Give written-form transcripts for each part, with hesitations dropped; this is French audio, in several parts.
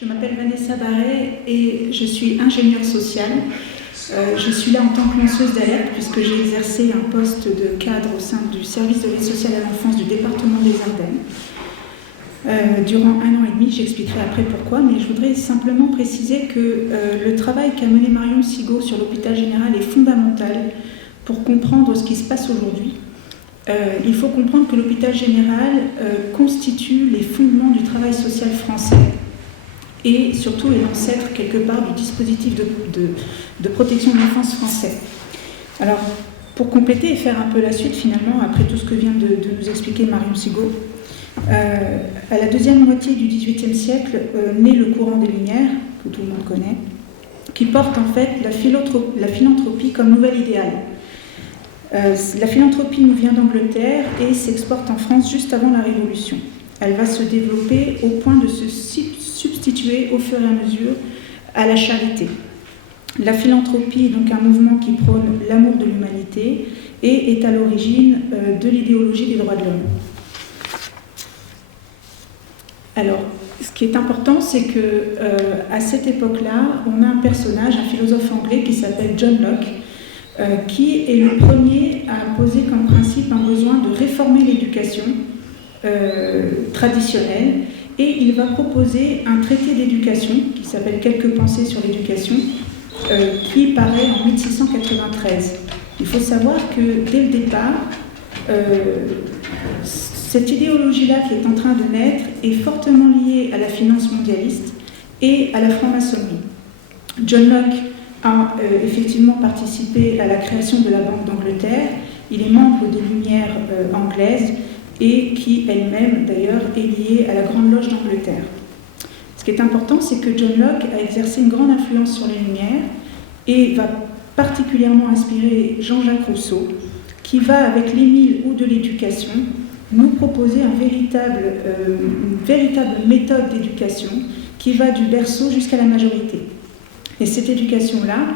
Je m'appelle Vanessa Barret et je suis ingénieure sociale. Je suis là en tant que lanceuse d'alerte puisque j'ai exercé un poste de cadre au sein du service de l'aide sociale à l'enfance du département des Ardennes. Durant 1 an et demi, j'expliquerai après pourquoi, mais je voudrais simplement préciser que le travail qu'a mené Marion Sigaud sur l'hôpital général est fondamental pour comprendre ce qui se passe aujourd'hui. Il faut comprendre que l'hôpital général constitue les fondements du travail social français et surtout est l'ancêtre quelque part du dispositif de protection de l'enfance français. Alors, pour compléter et faire un peu la suite finalement, après tout ce que vient de nous expliquer Marion Sigaud, à la deuxième moitié du XVIIIe siècle naît le courant des Lumières, que tout le monde connaît, qui porte en fait la philanthropie comme nouvel idéal. La philanthropie nous vient d'Angleterre et s'exporte en France juste avant la Révolution. Elle va se développer au point de se substituer au fur et à mesure à la charité. La philanthropie est donc un mouvement qui prône l'amour de l'humanité et est à l'origine de l'idéologie des droits de l'homme. Alors, ce qui est important, c'est que à cette époque-là, on a un personnage, un philosophe anglais qui s'appelle John Locke, qui est le premier à poser comme principe un besoin de réformer l'éducation traditionnelle, et il va proposer un traité d'éducation qui s'appelle Quelques pensées sur l'éducation, qui paraît en 1693. Il faut savoir que dès le départ, cette idéologie-là qui est en train de naître est fortement liée à la finance mondialiste et à la franc-maçonnerie. John Locke a effectivement participé à la création de la Banque d'Angleterre. Il est membre des Lumières anglaises et qui elle-même d'ailleurs est liée à la Grande Loge d'Angleterre. Ce qui est important, c'est que John Locke a exercé une grande influence sur les Lumières et va particulièrement inspirer Jean-Jacques Rousseau, qui va, avec l'Émile ou de l'éducation, nous proposer une véritable méthode d'éducation qui va du berceau jusqu'à la majorité. Et cette éducation-là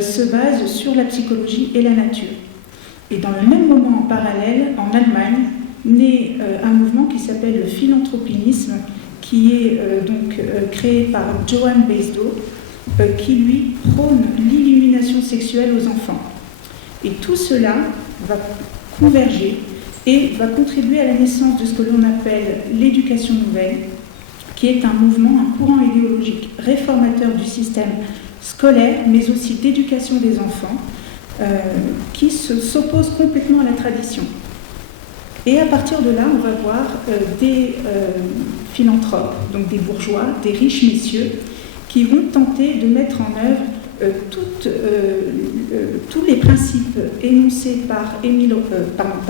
se base sur la psychologie et la nature. Et dans le même moment, en parallèle, en Allemagne, naît un mouvement qui s'appelle le philanthropinisme, qui est créé par Johann Besdow, qui lui prône l'illumination sexuelle aux enfants. Et tout cela va converger et va contribuer à la naissance de ce que l'on appelle l'éducation nouvelle, qui est un mouvement, un courant idéologique réformateur du système scolaire, mais aussi d'éducation des enfants, qui s'oppose complètement à la tradition. Et à partir de là, on va voir des philanthropes, donc des bourgeois, des riches messieurs, qui vont tenter de mettre en œuvre tous les principes énoncés par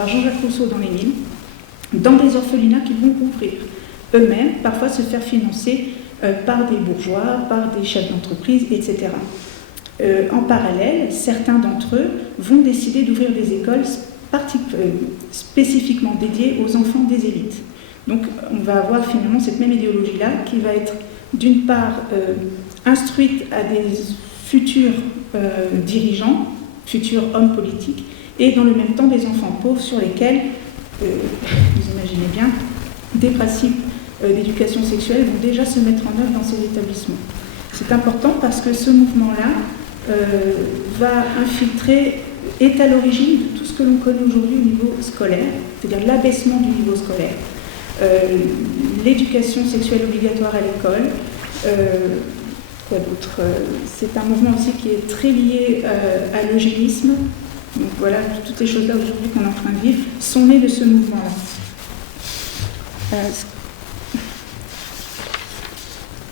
Jean-Jacques Rousseau dans l'Émile, dans des orphelinats qu'ils vont ouvrir eux-mêmes, parfois se faire financer par des bourgeois, par des chefs d'entreprise, etc. En parallèle, certains d'entre eux vont décider d'ouvrir des écoles spécifiquement dédiées aux enfants des élites. Donc on va avoir finalement cette même idéologie-là qui va être d'une part instruite à des futurs dirigeants, futurs hommes politiques, et dans le même temps des enfants pauvres sur lesquels, vous imaginez bien, des principes d'éducation sexuelle vont déjà se mettre en œuvre dans ces établissements. C'est important parce que ce mouvement-là va infiltrer, est à l'origine de tout ce que l'on connaît aujourd'hui au niveau scolaire, c'est-à-dire l'abaissement du niveau scolaire, l'éducation sexuelle obligatoire à l'école, quoi d'autre, c'est un mouvement aussi qui est très lié à l'eugénisme. Donc voilà, toutes les choses-là aujourd'hui qu'on est en train de vivre sont nées de ce mouvement-là.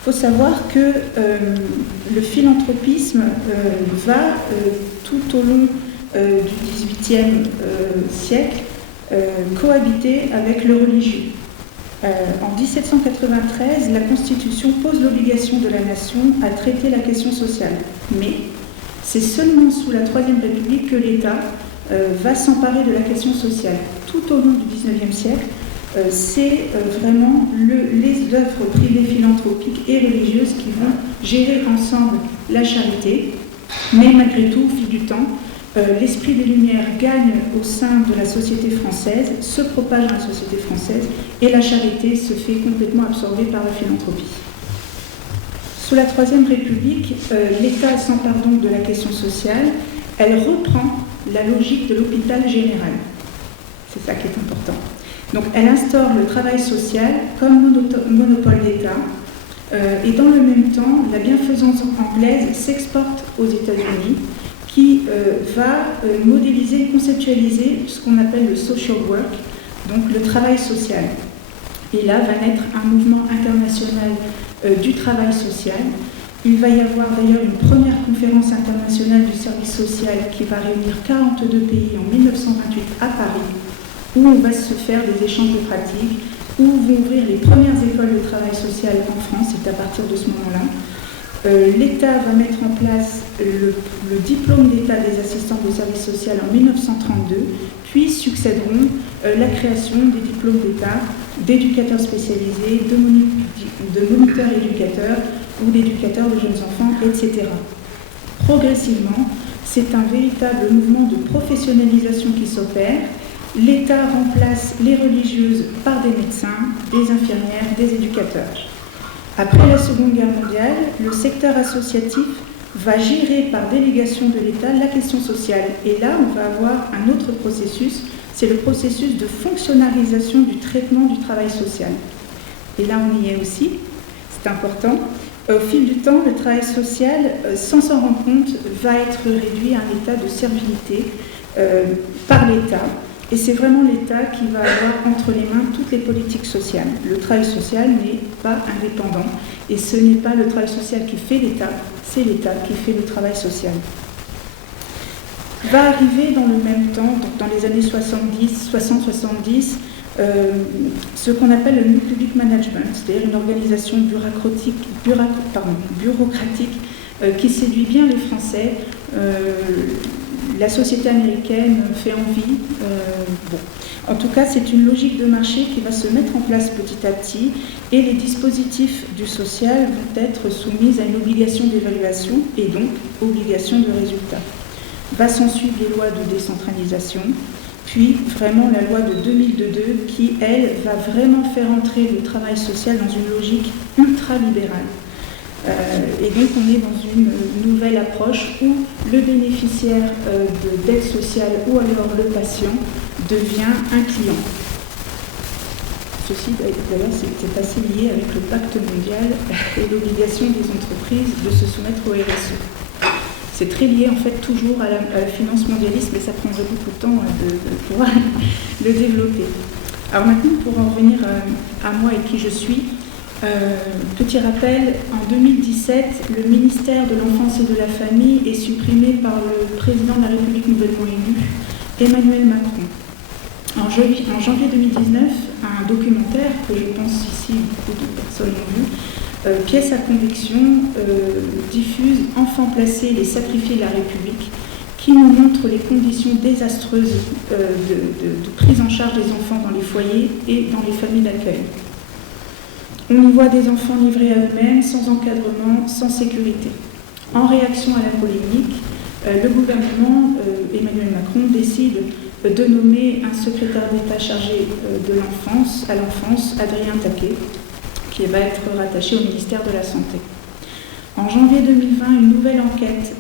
Il faut savoir que le philanthropisme va tout au long du XVIIIe siècle cohabiter avec le religieux. En 1793, la Constitution pose l'obligation de la nation à traiter la question sociale. Mais c'est seulement sous la Troisième République que l'État va s'emparer de la question sociale. Tout au long du XIXe siècle, c'est vraiment les œuvres privées philanthropiques et religieuses qui vont gérer ensemble la charité. Mais malgré tout, au fil du temps, l'esprit des Lumières gagne au sein de la société française, se propage dans la société française, et la charité se fait complètement absorber par la philanthropie. Sous la Troisième République, l'État s'empare donc de la question sociale. Elle reprend la logique de l'hôpital général. C'est ça qui est important. Donc elle instaure le travail social comme monopole d'État. Et dans le même temps, la bienfaisance anglaise s'exporte aux États-Unis, qui va modéliser et conceptualiser ce qu'on appelle le social work, donc le travail social. Et là va naître un mouvement international du travail social. Il va y avoir d'ailleurs une première conférence internationale du service social qui va réunir 42 pays en 1928 à Paris, où on va se faire des échanges de pratiques, où vont ouvrir les premières écoles de travail social en France. C'est à partir de ce moment-là. L'État va mettre en place le diplôme d'État des assistants de service social en 1932, puis succéderont la création des diplômes d'État d'éducateurs spécialisés, de moniteurs éducateurs ou d'éducateurs de jeunes enfants, etc. Progressivement, c'est un véritable mouvement de professionnalisation qui s'opère. L'État remplace les religieuses par des médecins, des infirmières, des éducateurs. Après la Seconde Guerre mondiale, le secteur associatif va gérer par délégation de l'État la question sociale. Et là, on va avoir un autre processus, c'est le processus de fonctionnalisation du traitement du travail social. Et là, on y est aussi, c'est important. Au fil du temps, le travail social, sans s'en rendre compte, va être réduit à un état de servilité par l'État. Et c'est vraiment l'État qui va avoir entre les mains toutes les politiques sociales. Le travail social n'est pas indépendant. Et ce n'est pas le travail social qui fait l'État, c'est l'État qui fait le travail social. Va arriver dans le même temps, donc dans les années 60-70, ce qu'on appelle le New Public Management, c'est-à-dire une organisation bureaucratique qui séduit bien les Français. La société américaine fait envie. En tout cas, c'est une logique de marché qui va se mettre en place petit à petit et les dispositifs du social vont être soumis à une obligation d'évaluation et donc obligation de résultat. Va s'ensuivre les lois de décentralisation, puis vraiment la loi de 2002 qui, elle, va vraiment faire entrer le travail social dans une logique ultra-libérale. Et donc on est dans une nouvelle approche où le bénéficiaire d'aide sociale ou alors le patient devient un client. Ceci d'ailleurs c'est assez lié avec le pacte mondial et l'obligation des entreprises de se soumettre au RSE. C'est très lié en fait toujours à la finance mondialiste, mais ça prendrait beaucoup de temps de pouvoir le développer. Alors maintenant, pour en revenir à moi et qui je suis, petit rappel, en 2017, le ministère de l'Enfance et de la Famille est supprimé par le président de la République nouvellement élu, Emmanuel Macron. En janvier 2019, un documentaire que je pense ici beaucoup de personnes ont vu, Pièce à conviction, diffuse Enfants placés, les sacrifiés de la République, qui nous montre les conditions désastreuses de prise en charge des enfants dans les foyers et dans les familles d'accueil. On y voit des enfants livrés à eux-mêmes, sans encadrement, sans sécurité. En réaction à la polémique, le gouvernement, Emmanuel Macron, décide de nommer un secrétaire d'État chargé de l'enfance, Adrien Taquet, qui va être rattaché au ministère de la Santé. En janvier 2020, une nouvelle enquête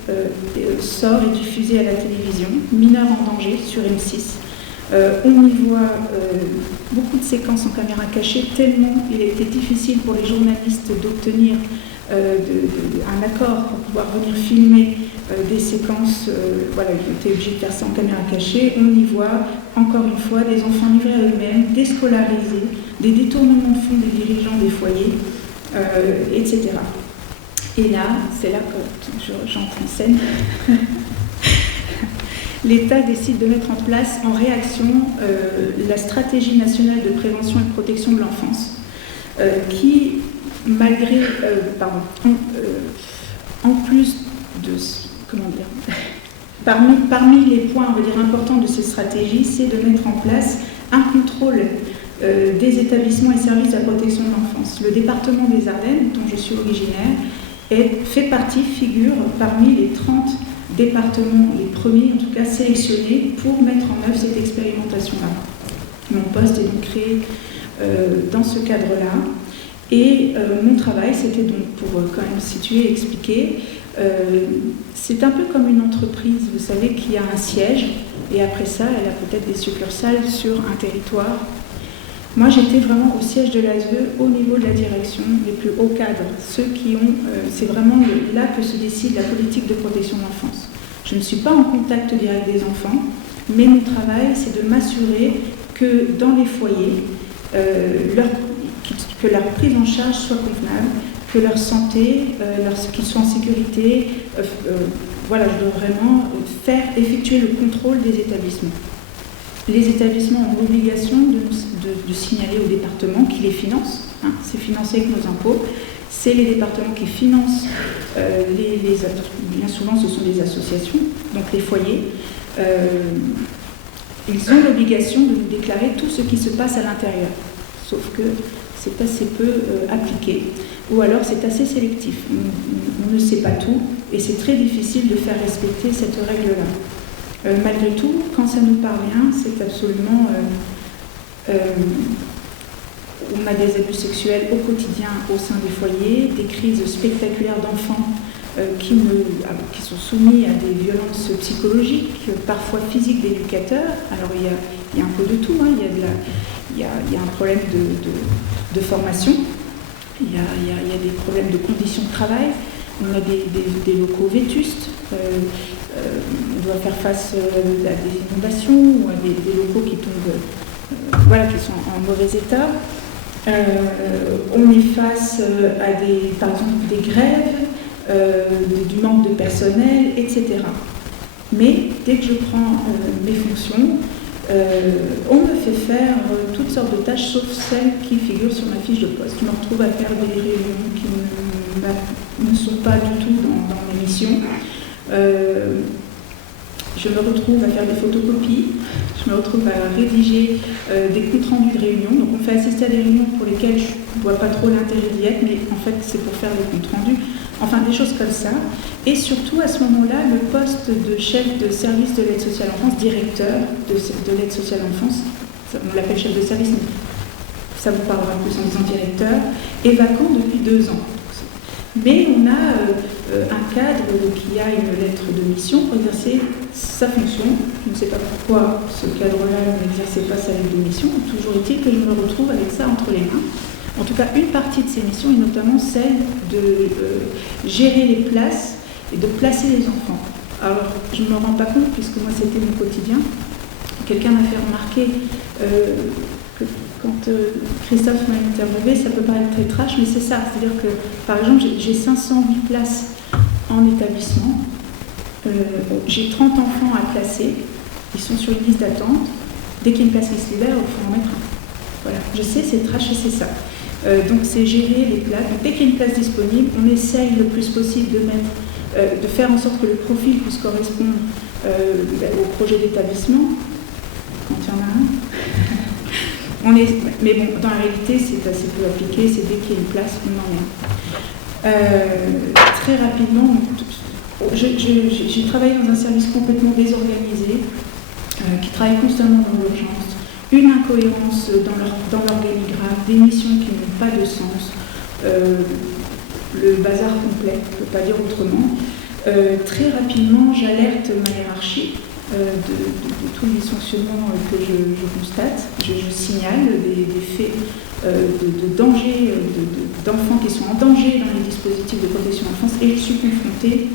sort et diffusée à la télévision, Mineurs en danger, sur M6. On y voit beaucoup de séquences en caméra cachée, tellement il a été difficile pour les journalistes d'obtenir un accord pour pouvoir venir filmer des séquences. Voilà, ils étaient obligés de faire ça en caméra cachée. On y voit, encore une fois, des enfants livrés à eux-mêmes, déscolarisés, des détournements de fonds des dirigeants des foyers, etc. Et là, c'est là que j'entre en scène. L'État décide de mettre en place en réaction la stratégie nationale de prévention et de protection de l'enfance, qui, malgré, en plus de, parmi les points, on va dire, importants de cette stratégie, c'est de mettre en place un contrôle des établissements et services de la protection de l'enfance. Le département des Ardennes, dont je suis originaire, figure parmi les 30 départements, les premiers en tout cas sélectionnés pour mettre en œuvre cette expérimentation-là. Mon poste est donc créé dans ce cadre-là. Et mon travail, c'était donc, pour quand même situer et expliquer, c'est un peu comme une entreprise, vous savez, qui a un siège, et après ça, elle a peut-être des succursales sur un territoire. Moi, j'étais vraiment au siège de l'ASE, au niveau de la direction, les plus hauts cadres, ceux qui ont... c'est vraiment là que se décide la politique de protection de l'enfance. Je ne suis pas en contact direct des enfants, mais mon travail, c'est de m'assurer que dans les foyers, que leur prise en charge soit convenable, que leur santé, qu'ils soient en sécurité, voilà, je dois vraiment effectuer le contrôle des établissements. Les établissements ont l'obligation de signaler au département qui les finance, hein, c'est financé avec nos impôts, c'est les départements qui financent, bien souvent ce sont des associations, donc les foyers, ils ont l'obligation de nous déclarer tout ce qui se passe à l'intérieur, sauf que c'est assez peu appliqué, ou alors c'est assez sélectif. On ne sait pas tout, et c'est très difficile de faire respecter cette règle-là. Malgré tout, quand ça nous parvient, c'est absolument... on a des abus sexuels au quotidien au sein des foyers, des crises spectaculaires d'enfants qui sont soumis à des violences psychologiques, parfois physiques d'éducateurs. Alors il y a un peu de tout, hein. Il y a un problème de formation, il y a des problèmes de conditions de travail, on a des locaux vétustes, on doit faire face à des inondations ou à des locaux qui tombent, qui sont en mauvais état. On est face à par exemple des grèves, du manque de personnel, etc. Mais dès que je prends mes fonctions, on me fait faire toutes sortes de tâches sauf celles qui figurent sur ma fiche de poste. Je me retrouve à faire des réunions qui ne sont pas du tout dans mes missions. Je me retrouve à faire des photocopies, je me retrouve à rédiger des comptes rendus de réunions. Donc on fait assister à des réunions pour lesquelles je ne vois pas trop l'intérêt d'y être, mais en fait c'est pour faire des comptes rendus. Enfin des choses comme ça. Et surtout à ce moment-là, le poste de chef de service de l'aide sociale à l'enfance, directeur de l'aide sociale à l'enfance, on l'appelle chef de service, mais ça vous parlera plus en disant directeur, est vacant depuis 2 ans. Mais on a un cadre qui a une lettre de mission pour exercer sa fonction. Je ne sais pas pourquoi ce cadre-là n'exerçait pas sa lettre de mission. Toujours est-il que je me retrouve avec ça entre les mains. En tout cas, une partie de ces missions est notamment celle de gérer les places et de placer les enfants. Alors, je ne me rends pas compte, puisque moi c'était mon quotidien. Quelqu'un m'a fait remarquer que quand Christophe m'a interviewé, ça peut paraître très trash, mais c'est ça. C'est-à-dire que, par exemple, j'ai 508 places en établissement. J'ai 30 enfants à placer. Ils sont sur une liste d'attente. Dès qu'il y a une place qui se libère, il faut en mettre un. Voilà, je sais, c'est trash et c'est ça. Donc c'est gérer les places. Donc, dès qu'il y a une place disponible, on essaye le plus possible de faire en sorte que le profil puisse correspondre au projet d'établissement, quand il y en a un. Mais bon, dans la réalité, c'est assez peu appliqué, c'est dès qu'il y a une place, on en est. Très rapidement, j'ai travaillé dans un service complètement désorganisé, qui travaille constamment dans l'urgence. Une incohérence dans l'organigramme, des missions qui n'ont pas de sens, le bazar complet, on ne peut pas dire autrement. Très rapidement, j'alerte ma hiérarchie de tout le dysfonctionnement que je constate. Je signale des faits de danger, d'enfants qui sont en danger dans les dispositifs de protection de l'enfance, et je suis confrontée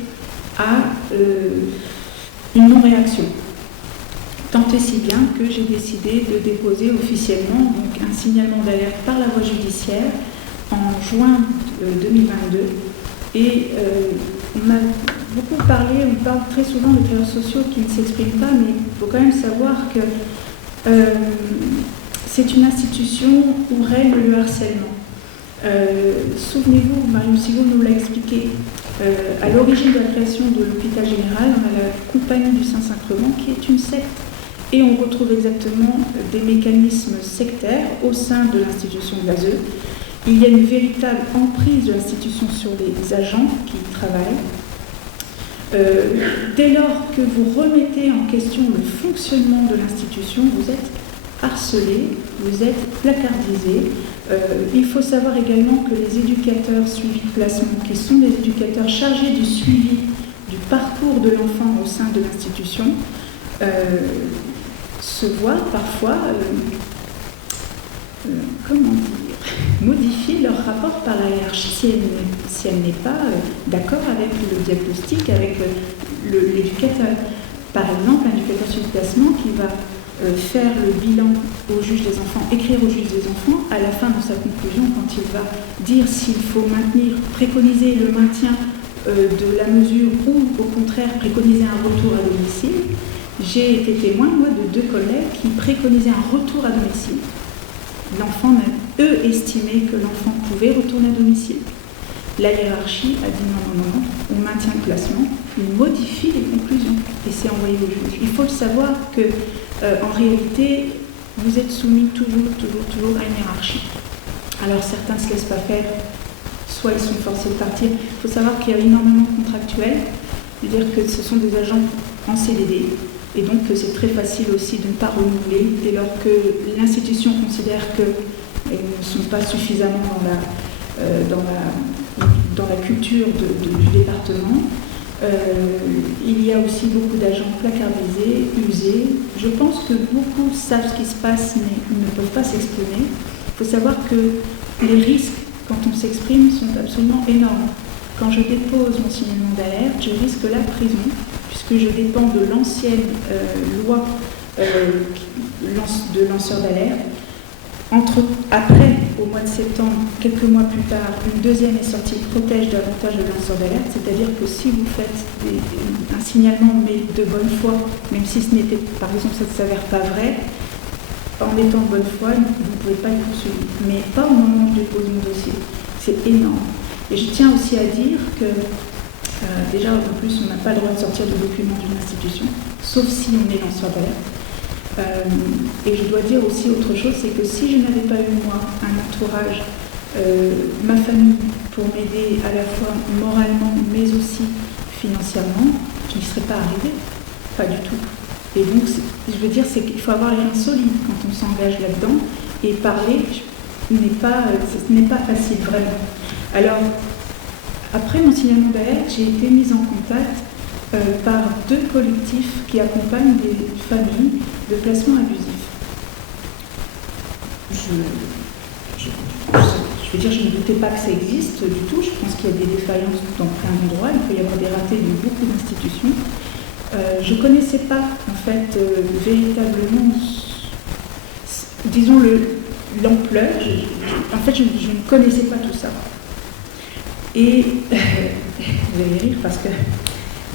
à une non-réaction. Tant et si bien que j'ai décidé de déposer officiellement donc, un signalement d'alerte par la voie judiciaire en juin 2022. Et on a beaucoup parlé, on parle très souvent de travailleurs sociaux qui ne s'expriment pas, mais il faut quand même savoir que c'est une institution où règne le harcèlement. Souvenez-vous, Marion Sigaud nous l'a expliqué, à l'origine de la création de l'hôpital général, on a la Compagnie du Saint-Sacrement qui est une secte. Et on retrouve exactement des mécanismes sectaires au sein de l'institution de l'ASE. Il y a une véritable emprise de l'institution sur les agents qui y travaillent. Dès lors que vous remettez en question le fonctionnement de l'institution, vous êtes harcelés, vous êtes placardisés. Il faut savoir également que les éducateurs suivis de placement, qui sont des éducateurs chargés du suivi du parcours de l'enfant au sein de l'institution, se voient parfois, modifier leur rapport par la hiérarchie si elle n'est pas d'accord avec le diagnostic, avec l'éducateur. Par exemple, un éducateur sur placement qui va faire le bilan au juge des enfants, écrire au juge des enfants, à la fin de sa conclusion, quand il va dire s'il faut préconiser le maintien de la mesure ou au contraire préconiser un retour à domicile. J'ai été témoin, moi, de 2 collègues qui préconisaient un retour à domicile. L'enfant même, eux, estimaient que l'enfant pouvait retourner à domicile. La hiérarchie a dit non, on maintient le placement, il modifie les conclusions et c'est envoyé au juge. Il faut le savoir que, en réalité, vous êtes soumis toujours à une hiérarchie. Alors certains ne se laissent pas faire, soit ils sont forcés de partir. Il faut savoir qu'il y a énormément de contractuels, c'est-à-dire que ce sont des agents en CDD. Et donc c'est très facile aussi de ne pas renouveler dès lors que l'institution considère qu'elles ne sont pas suffisamment dans la culture du département. Il y a aussi beaucoup d'agents placardisés, usés. Je pense que beaucoup savent ce qui se passe mais ne peuvent pas s'exprimer. Il faut savoir que les risques, quand on s'exprime, sont absolument énormes. Quand je dépose mon signalement d'alerte, je risque la prison, puisque je dépends de l'ancienne loi de lanceur d'alerte. Après, au mois de septembre, quelques mois plus tard, une deuxième est sortie qui protège davantage le lanceur d'alerte, c'est-à-dire que si vous faites un signalement mais de bonne foi, même si ce n'était, par exemple, ça ne s'avère pas vrai, en étant de bonne foi, vous ne pouvez pas être poursuivi. Mais pas au moment où je dépose mon dossier. C'est énorme. Et je tiens aussi à dire que, déjà, en plus, on n'a pas le droit de sortir de documents d'une institution, sauf si on est lanceur d'alerte. Et je dois dire aussi autre chose, c'est que si je n'avais pas eu, moi, un entourage, ma famille, pour m'aider à la fois moralement, mais aussi financièrement, je n'y serais pas arrivée. Pas du tout. Et donc, je veux dire, c'est qu'il faut avoir les reins solides quand on s'engage là-dedans, et parler ce n'est pas facile, vraiment. Alors, après mon signalement d'alerte, j'ai été mise en contact par 2 collectifs qui accompagnent des familles de placement abusif. Je veux dire, je ne doutais pas que ça existe du tout. Je pense qu'il y a des défaillances dans plein d'endroits. Il peut y avoir des ratés dans beaucoup d'institutions. Je ne connaissais pas, en fait, véritablement, disons, l'ampleur. En fait, je ne connaissais pas tout ça. Et vous allez rire parce que,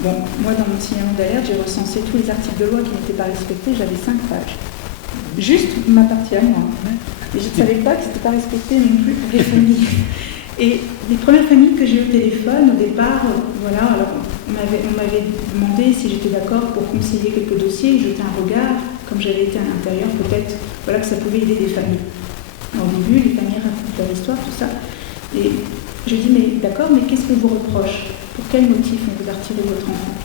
bon, moi, dans mon signalement d'alerte, j'ai recensé tous les articles de loi qui n'étaient pas respectés. J'avais 5 pages. Juste ma partie à moi. Et je ne savais pas que ce n'était pas respecté non plus pour les familles. Et les premières familles que j'ai eu au téléphone, au départ, voilà, alors on m'avait demandé si j'étais d'accord pour conseiller quelques dossiers, jeter un regard, comme j'avais été à l'intérieur, peut-être voilà, que ça pouvait aider des familles. Au début, les familles racontent leur histoire, tout ça. Et je dis, mais d'accord, mais qu'est-ce qu'on vous reproche? Pour quel motif on vous a retiré votre enfant?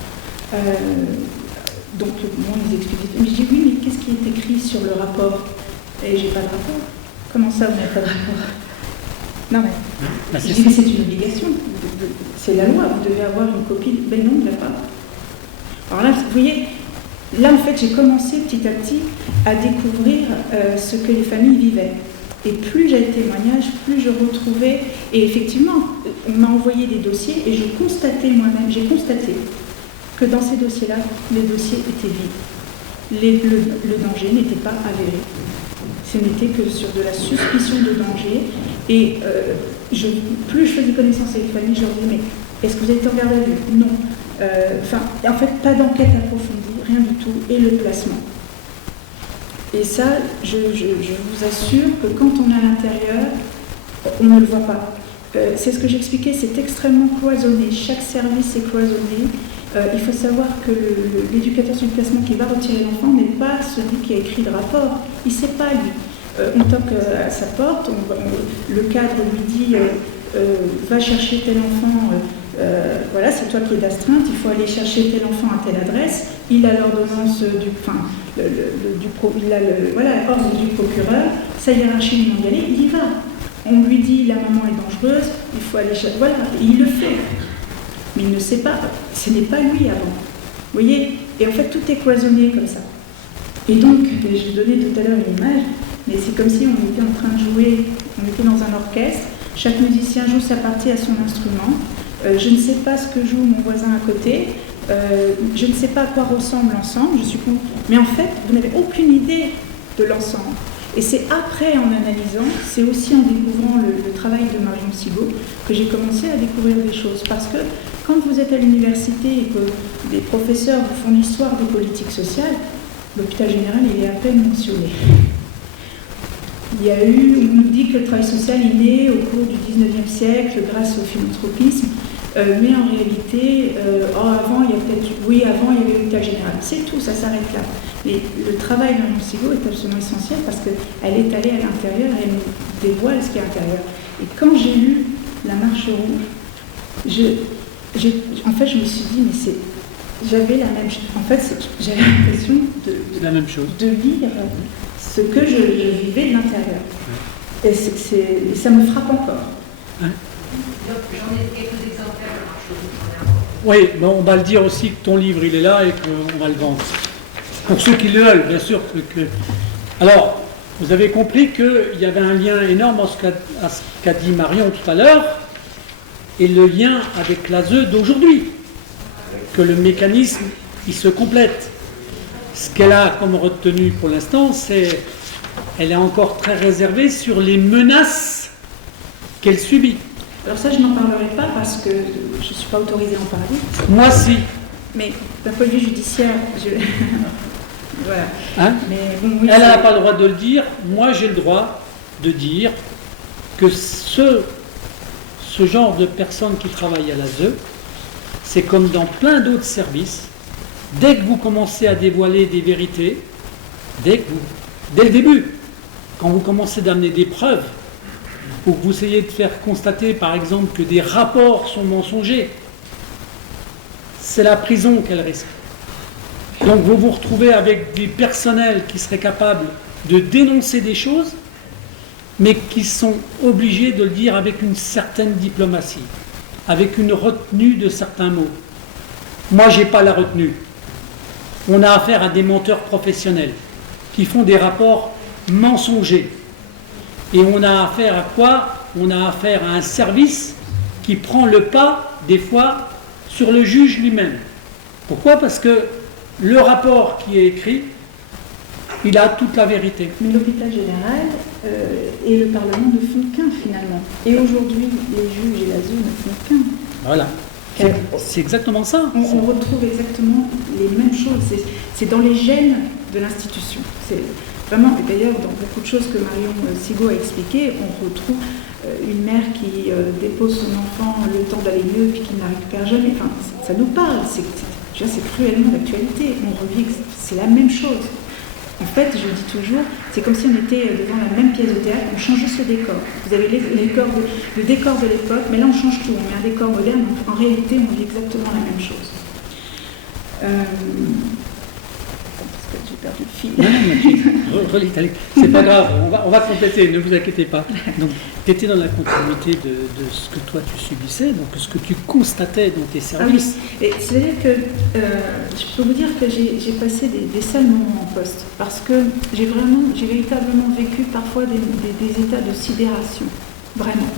Donc, moi, ils expliquaient. Mais je dis, oui, mais qu'est-ce qui est écrit sur le rapport? Et j'ai pas de rapport. Comment ça, vous n'avez pas de rapport? Non, mais je dis, mais c'est une obligation. C'est la loi, vous devez avoir une copie. Ben non, il n'y l'a pas. Alors là, vous voyez, là, en fait, j'ai commencé petit à petit à découvrir ce que les familles vivaient. Et plus j'avais témoignages, plus je retrouvais. Et effectivement, on m'a envoyé des dossiers et je constatais moi-même, j'ai constaté que dans ces dossiers-là, les dossiers étaient vides. Le danger n'était pas avéré. Ce n'était que sur de la suspicion de danger. Et plus je faisais connaissance avec les familles, je leur disais, mais est-ce que vous avez été en garde à vue? Non. En fait, pas d'enquête approfondie, rien du tout. Et le placement. Et ça, je vous assure que quand on est à l'intérieur, on ne le voit pas. C'est ce que j'expliquais, c'est extrêmement cloisonné. Chaque service est cloisonné. Il faut savoir que l'éducateur sur le placement qui va retirer l'enfant n'est pas celui qui a écrit le rapport. Il ne sait pas, lui. On toque à sa porte, le cadre lui dit va chercher tel enfant voilà, c'est toi qui es d'astreinte, il faut aller chercher tel enfant à telle adresse, il a l'ordonnance l'ordre du procureur, sa hiérarchie lui demande d'y aller, il y va. On lui dit la maman est dangereuse, il faut aller chercher, voilà, et il le fait. Mais il ne sait pas, ce n'est pas lui avant. Vous voyez? Et en fait, tout est cloisonné comme ça. Et donc, je donnais tout à l'heure une image, mais c'est comme si on était en train de jouer, on était dans un orchestre, chaque musicien joue sa partie à son instrument. Je ne sais pas ce que joue mon voisin à côté, je ne sais pas à quoi ressemble l'ensemble, mais en fait, vous n'avez aucune idée de l'ensemble. Et c'est après, en analysant, c'est aussi en découvrant le travail de Marion Sigaud que j'ai commencé à découvrir des choses. Parce que quand vous êtes à l'université et que des professeurs vous font l'histoire des politiques sociales, l'hôpital général, il est à peine mentionné. On nous dit que le travail social est né au cours du 19e siècle grâce au philanthropisme, mais en réalité, avant il y avait l'hôpital général. C'est tout, ça s'arrête là. Mais le travail de Marion Sigaud est absolument essentiel parce qu'elle est allée à l'intérieur et elle nous dévoile ce qui est à l'intérieur. Et quand j'ai lu La Marche rouge, en fait, je me suis dit, mais j'avais la même chose. En fait, j'avais l'impression de lire ce que je vivais de l'intérieur. Et ça me frappe encore. Hein? J'en ai quelques exemplaires de Marche rouge. Oui, bon, on va le dire aussi que ton livre il est là et qu'on va le vendre. Pour ceux qui le veulent, bien sûr. Alors, vous avez compris qu'il y avait un lien énorme à ce qu'a dit Marion tout à l'heure et le lien avec l'ASE d'aujourd'hui. Que le mécanisme, il se complète. Ce qu'elle a comme retenue pour l'instant, c'est qu'elle est encore très réservée sur les menaces qu'elle subit. Alors ça, je n'en parlerai pas parce que je ne suis pas autorisée à en parler. Moi, si. Mais d'un point de vue judiciaire, voilà. Hein? Mais bon, oui, elle n'a pas le droit de le dire. Moi, j'ai le droit de dire que ce genre de personnes qui travaillent à l'ASE, c'est comme dans plein d'autres services. Dès que vous commencez à dévoiler des vérités, dès le début, quand vous commencez d'amener des preuves, ou que vous essayez de faire constater, par exemple, que des rapports sont mensongers, c'est la prison qu'elle risque. Donc vous vous retrouvez avec des personnels qui seraient capables de dénoncer des choses, mais qui sont obligés de le dire avec une certaine diplomatie, avec une retenue de certains mots. Moi, je n'ai pas la retenue. On a affaire à des menteurs professionnels qui font des rapports mensongers. Et on a affaire à quoi? On a affaire à un service qui prend le pas, des fois, sur le juge lui-même. Pourquoi? Parce que le rapport qui est écrit, il a toute la vérité. Mais l'hôpital général et le Parlement ne font qu'un, finalement. Et aujourd'hui, les juges et l'ASE ne font qu'un. Voilà. C'est exactement ça. On retrouve exactement les mêmes choses. C'est dans les gènes de l'institution. C'est vraiment, et d'ailleurs, dans beaucoup de choses que Marion Sigaud a expliquées, on retrouve une mère qui dépose son enfant le temps d'aller mieux puis qui ne la récupère jamais. Enfin, ça nous parle. C'est cruellement d'actualité. On revit, c'est la même chose. En fait, je dis toujours, c'est comme si on était devant la même pièce de théâtre, on change juste le décor. Vous avez le décor de l'époque, mais là on change tout, on met un décor moderne, donc en réalité on vit exactement la même chose. J'ai perdu le fil. C'est pas grave, on va compléter, ne vous inquiétez pas. Donc, tu étais dans la continuité de ce que toi tu subissais, donc ce que tu constatais dans tes services. Ah oui. C'est-à-dire que je peux vous dire que j'ai passé des sales moments en poste, parce que j'ai véritablement vécu parfois des états de sidération, vraiment.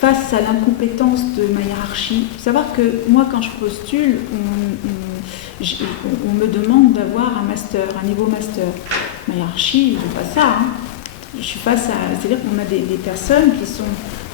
Face à l'incompétence de ma hiérarchie. Il faut savoir que moi, quand je postule, on me demande d'avoir un master, un niveau master. Ma hiérarchie, je n'ai pas ça. Hein. Je suis face à... C'est-à-dire qu'on a des personnes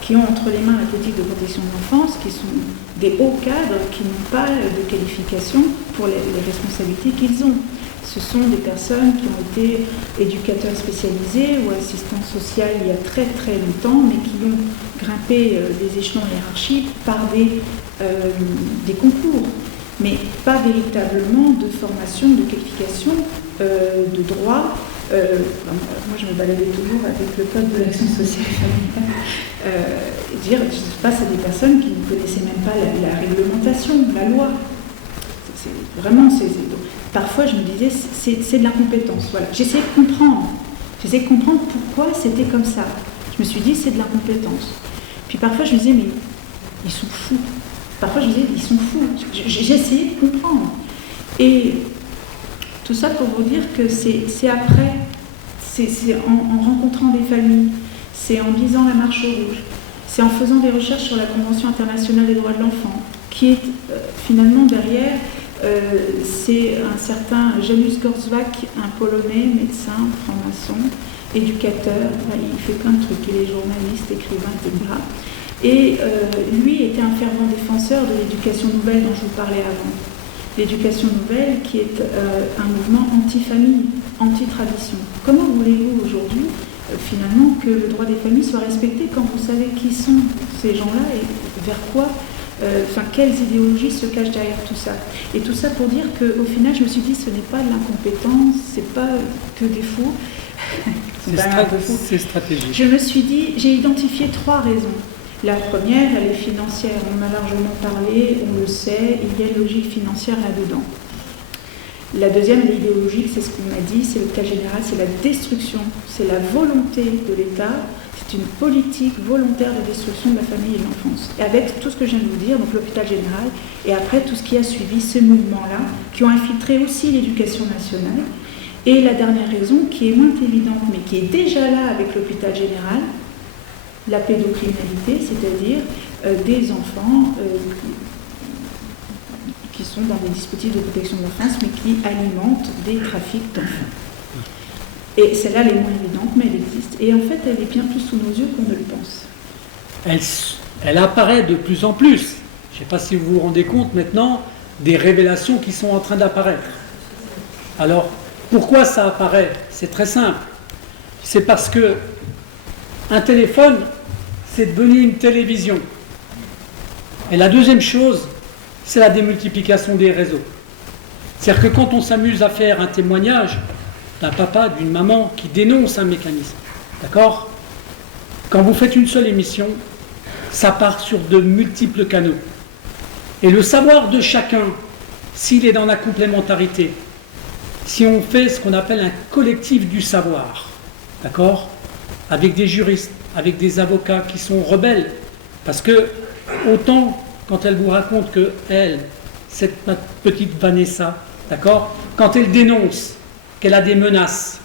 qui ont entre les mains la politique de protection de l'enfance, qui sont des hauts cadres, qui n'ont pas de qualification pour les responsabilités qu'ils ont. Ce sont des personnes qui ont été éducateurs spécialisés ou assistants sociaux il y a très très longtemps, mais qui ont grimpé des échelons hiérarchiques par des concours, mais pas véritablement de formation, de qualification, de droit, moi je me baladais toujours avec le code de l'action sociale et familiale, dire, je passe à des personnes qui ne connaissaient même pas la réglementation, la loi. Parfois je me disais, c'est de l'incompétence. Voilà. J'essayais de comprendre pourquoi c'était comme ça. Je me suis dit, c'est de l'incompétence. Puis parfois je me disais, mais ils sont fous. Parfois je me disais, ils sont fous. J'essayais de comprendre. Et tout ça pour vous dire que c'est après, c'est en rencontrant des familles, c'est en lisant La Marche rouge, c'est en faisant des recherches sur la Convention internationale des droits de l'enfant, qui est finalement derrière, c'est un certain Janusz Korczak, un Polonais, médecin, franc-maçon, éducateur, il fait plein de trucs, il est journaliste, écrivain, etc. Et lui était un fervent défenseur de l'éducation nouvelle dont je vous parlais avant. L'éducation nouvelle qui est un mouvement anti-famille, anti-tradition. Comment voulez-vous aujourd'hui, finalement, que le droit des familles soit respecté quand vous savez qui sont ces gens-là et vers quoi, quelles idéologies se cachent derrière tout ça. Et tout ça pour dire qu'au final, je me suis dit, ce n'est pas de l'incompétence, c'est pas que des faux. C'est stratégique. Je me suis dit, j'ai identifié 3 raisons. La première, elle est financière. On en a largement parlé, on le sait, il y a une logique financière là-dedans. La deuxième, elle est idéologique, c'est ce qu'on a dit, c'est le cas général, c'est la destruction, c'est la volonté de l'État, c'est une politique volontaire de destruction de la famille et de l'enfance. Et avec tout ce que je viens de vous dire, donc l'hôpital général, et après tout ce qui a suivi ces mouvements-là, qui ont infiltré aussi l'éducation nationale. Et la dernière raison, qui est moins évidente, mais qui est déjà là avec l'hôpital général, la pédocriminalité, c'est-à-dire des enfants qui sont dans des dispositifs de protection de l'enfance, mais qui alimentent des trafics d'enfants. Et celle-là, elle est moins évidente, mais elle existe. Et en fait, elle est bien plus sous nos yeux qu'on ne le pense. Elle apparaît de plus en plus. Je ne sais pas si vous vous rendez compte maintenant des révélations qui sont en train d'apparaître. Alors, pourquoi ça apparaît? C'est très simple. C'est parce que un téléphone, c'est devenu une télévision. Et la deuxième chose, c'est la démultiplication des réseaux. C'est-à-dire que quand on s'amuse à faire un témoignage d'un papa, d'une maman qui dénonce un mécanisme, d'accord? Quand vous faites une seule émission, ça part sur de multiples canaux. Et le savoir de chacun, s'il est dans la complémentarité, si on fait ce qu'on appelle un collectif du savoir, d'accord? Avec des juristes, avec des avocats qui sont rebelles, parce que autant quand elle vous raconte que elle, cette petite Vanessa, d'accord, quand elle dénonce qu'elle a des menaces,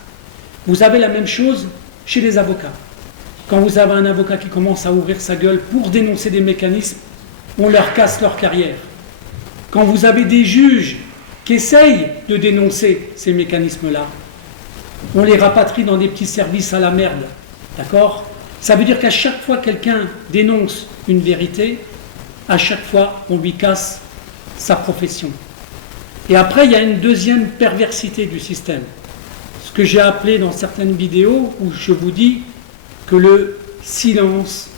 vous avez la même chose chez les avocats. Quand vous avez un avocat qui commence à ouvrir sa gueule pour dénoncer des mécanismes, on leur casse leur carrière. Quand vous avez des juges qui essayent de dénoncer ces mécanismes-là, on les rapatrie dans des petits services à la merde. D'accord? Ça veut dire qu'à chaque fois que quelqu'un dénonce une vérité, à chaque fois on lui casse sa profession. Et après, il y a une deuxième perversité du système. Ce que j'ai appelé dans certaines vidéos où je vous dis que le silence,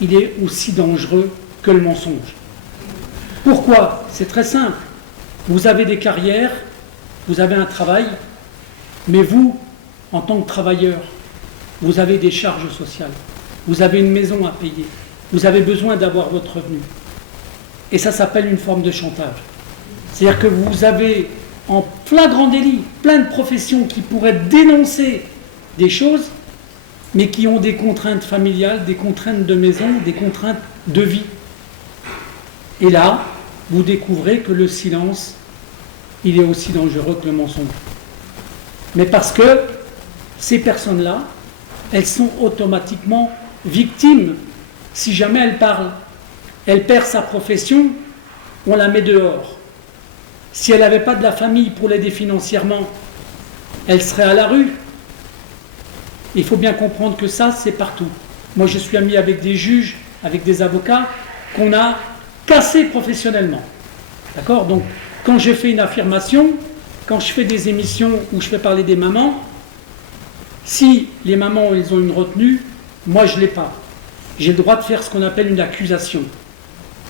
il est aussi dangereux que le mensonge. Pourquoi? C'est très simple. Vous avez des carrières, vous avez un travail, mais vous, en tant que travailleur, vous avez des charges sociales, vous avez une maison à payer, vous avez besoin d'avoir votre revenu. Et ça s'appelle une forme de chantage. C'est-à-dire que vous avez en flagrant délit plein de professions qui pourraient dénoncer des choses, mais qui ont des contraintes familiales, des contraintes de maison, des contraintes de vie. Et là, vous découvrez que le silence, il est aussi dangereux que le mensonge. Mais parce que ces personnes-là, elles sont automatiquement victimes si jamais elles parlent. Elle perd sa profession, on la met dehors. Si elle n'avait pas de la famille pour l'aider financièrement, elle serait à la rue. Il faut bien comprendre que ça, c'est partout. Moi, je suis ami avec des juges, avec des avocats, qu'on a cassés professionnellement. D'accord? Donc, quand je fais une affirmation, quand je fais des émissions où je fais parler des mamans, si les mamans, elles ont une retenue, moi, je ne l'ai pas. J'ai le droit de faire ce qu'on appelle une accusation,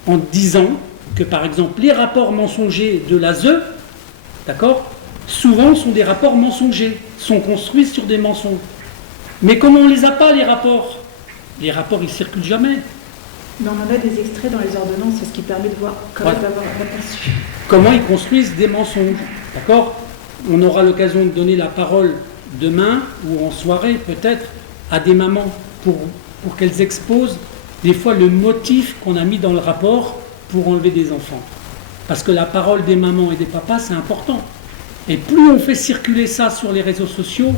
en disant que, par exemple, les rapports mensongers de l'ASE, d'accord, souvent sont des rapports mensongers, sont construits sur des mensonges. Mais comme on ne les a pas, les rapports ils circulent jamais. Mais on en a des extraits dans les ordonnances, c'est ce qui permet de voir, quand même, d'avoir un aperçu. Comment ils construisent des mensonges, d'accord? On aura l'occasion de donner la parole demain, ou en soirée peut-être, à des mamans, pour qu'elles exposent des fois le motif qu'on a mis dans le rapport pour enlever des enfants. Parce que la parole des mamans et des papas, c'est important. Et plus on fait circuler ça sur les réseaux sociaux,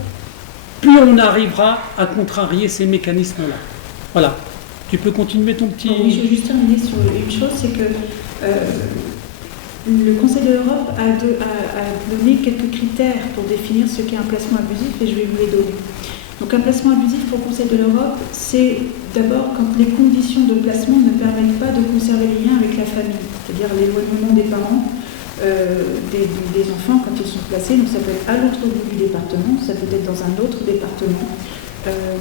plus on arrivera à contrarier ces mécanismes-là. Voilà. Tu peux continuer ton petit... Oui, je veux juste terminer sur une chose, c'est que le Conseil de l'Europe a donné quelques critères pour définir ce qu'est un placement abusif, et je vais vous les donner. Donc un placement abusif pour le Conseil de l'Europe, c'est d'abord quand les conditions de placement ne permettent pas de conserver les liens avec la famille, c'est-à-dire l'éloignement des parents, des enfants quand ils sont placés. Donc ça peut être à l'autre bout du département, ça peut être dans un autre département.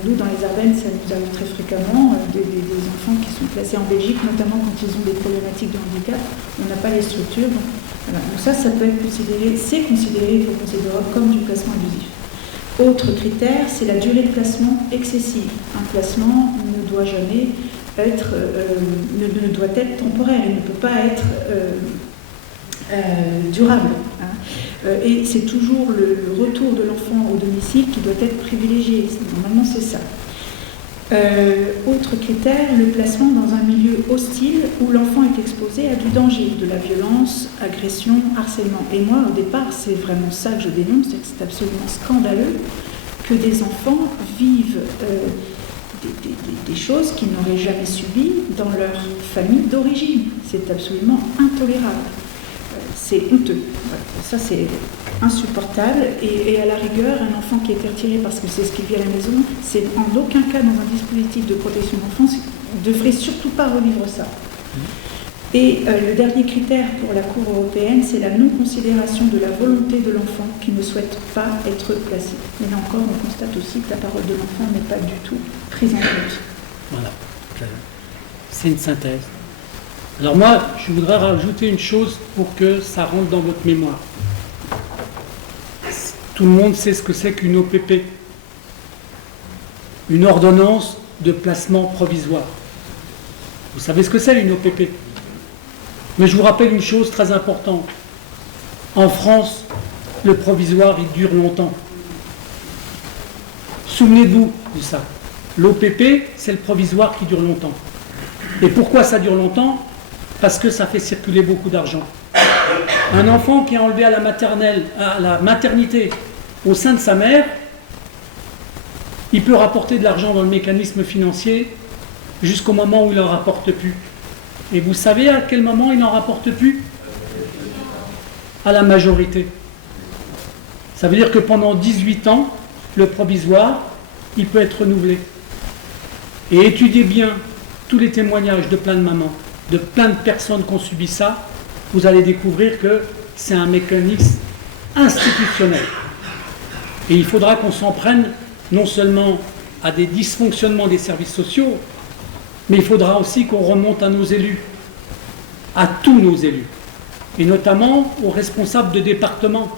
Nous, dans les Ardennes, ça nous arrive très fréquemment, des enfants qui sont placés en Belgique, notamment quand ils ont des problématiques de handicap. On n'a pas les structures. Donc, voilà. Donc ça peut être considéré, c'est considéré pour le Conseil d'Europe comme du placement abusif. Autre critère, c'est la durée de placement excessive. Un placement ne doit jamais être, ne doit être temporaire, il ne peut pas être durable. Hein. Et c'est toujours le retour de l'enfant au domicile qui doit être privilégié. Normalement, c'est ça. Autre critère, le placement dans un milieu hostile où l'enfant est exposé à du danger, de la violence, agression, harcèlement. Et moi, au départ, c'est vraiment ça que je dénonce, c'est que c'est absolument scandaleux que des enfants vivent des choses qu'ils n'auraient jamais subies dans leur famille d'origine. C'est absolument intolérable. C'est honteux. Voilà. Ça, c'est insupportable. Et à la rigueur, un enfant qui a été retiré parce que c'est ce qu'il vit à la maison, c'est en aucun cas dans un dispositif de protection d'enfance, ne devrait surtout pas revivre ça. Et le dernier critère pour la Cour européenne, c'est la non-considération de la volonté de l'enfant qui ne souhaite pas être placé. Mais là encore, on constate aussi que la parole de l'enfant n'est pas du tout prise en compte. Voilà. C'est une synthèse. Alors moi, je voudrais rajouter une chose pour que ça rentre dans votre mémoire. Tout le monde sait ce que c'est qu'une OPP. Une ordonnance de placement provisoire. Vous savez ce que c'est une OPP? Mais je vous rappelle une chose très importante. En France, le provisoire, il dure longtemps. Souvenez-vous de ça. L'OPP, c'est le provisoire qui dure longtemps. Et pourquoi ça dure longtemps? Parce que ça fait circuler beaucoup d'argent. Un enfant qui est enlevé à la maternité au sein de sa mère, il peut rapporter de l'argent dans le mécanisme financier jusqu'au moment où il n'en rapporte plus. Et vous savez à quel moment il n'en rapporte plus? À la majorité. Ça veut dire que pendant 18 ans, le provisoire, il peut être renouvelé. Et étudiez bien tous les témoignages de plein de mamans, de plein de personnes qui ont subi ça, vous allez découvrir que c'est un mécanisme institutionnel. Et il faudra qu'on s'en prenne non seulement à des dysfonctionnements des services sociaux, mais il faudra aussi qu'on remonte à nos élus, à tous nos élus, et notamment aux responsables de département,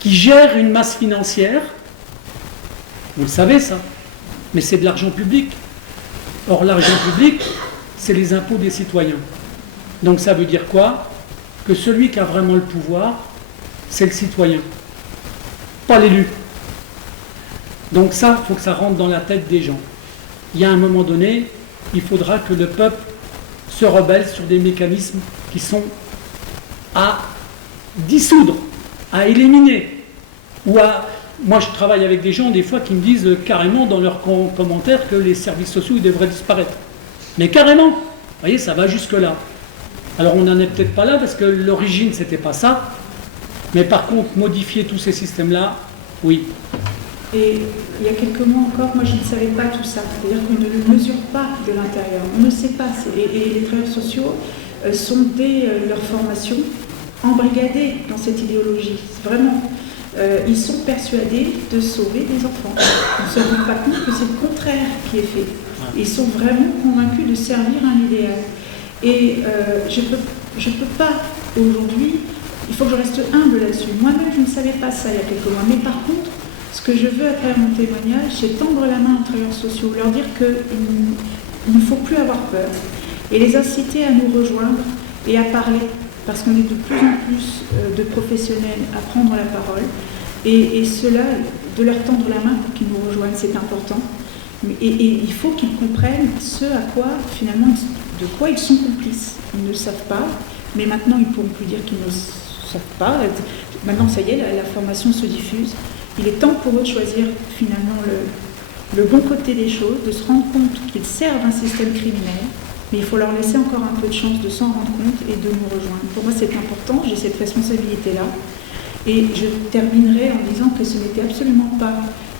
qui gèrent une masse financière, vous le savez ça, mais c'est de l'argent public. Or l'argent public, c'est les impôts des citoyens. Donc ça veut dire quoi? Que celui qui a vraiment le pouvoir, c'est le citoyen, pas l'élu. Donc ça, il faut que ça rentre dans la tête des gens. Il y a un moment donné, il faudra que le peuple se rebelle sur des mécanismes qui sont à dissoudre, à éliminer. Moi, je travaille avec des gens, des fois, qui me disent carrément dans leurs commentaires que les services sociaux ils devraient disparaître. Mais carrément, vous voyez, ça va jusque-là. Alors on n'en est peut-être pas là, parce que l'origine, c'était pas ça. Mais par contre, modifier tous ces systèmes-là, oui. Et il y a quelques mois encore, moi je ne savais pas tout ça. C'est-à-dire qu'on ne le mesure pas de l'intérieur. On ne sait pas. Et les travailleurs sociaux sont, dès leur formation, embrigadés dans cette idéologie. Vraiment. Ils sont persuadés de sauver des enfants. On ne se rend pas compte que c'est le contraire qui est fait. Ils sont vraiment convaincus de servir un idéal. Et je peux pas aujourd'hui il faut que je reste humble là-dessus. Moi-même, je ne savais pas ça il y a quelques mois. Mais par contre, ce que je veux à travers mon témoignage, c'est tendre la main aux travailleurs sociaux, leur dire qu'il ne faut plus avoir peur et les inciter à nous rejoindre et à parler, parce qu'on est de plus en plus de professionnels à prendre la parole, et cela, de leur tendre la main pour qu'ils nous rejoignent, c'est important. Et il faut qu'ils comprennent ce à quoi, finalement, de quoi ils sont complices. Ils ne le savent pas, mais maintenant ils ne pourront plus dire qu'ils ne savent pas. Maintenant, ça y est, la formation se diffuse. Il est temps pour eux de choisir finalement le bon côté des choses, de se rendre compte qu'ils servent un système criminel, mais il faut leur laisser encore un peu de chance de s'en rendre compte et de nous rejoindre. Pour moi, c'est important, j'ai cette responsabilité-là. Et je terminerai en disant que ce n'était absolument pas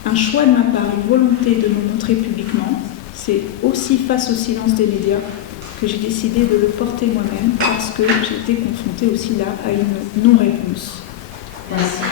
un choix de ma part, une volonté de me montrer publiquement. C'est aussi face au silence des médias que j'ai décidé de le porter moi-même, parce que j'étais confrontée aussi là à une non-réponse. Merci.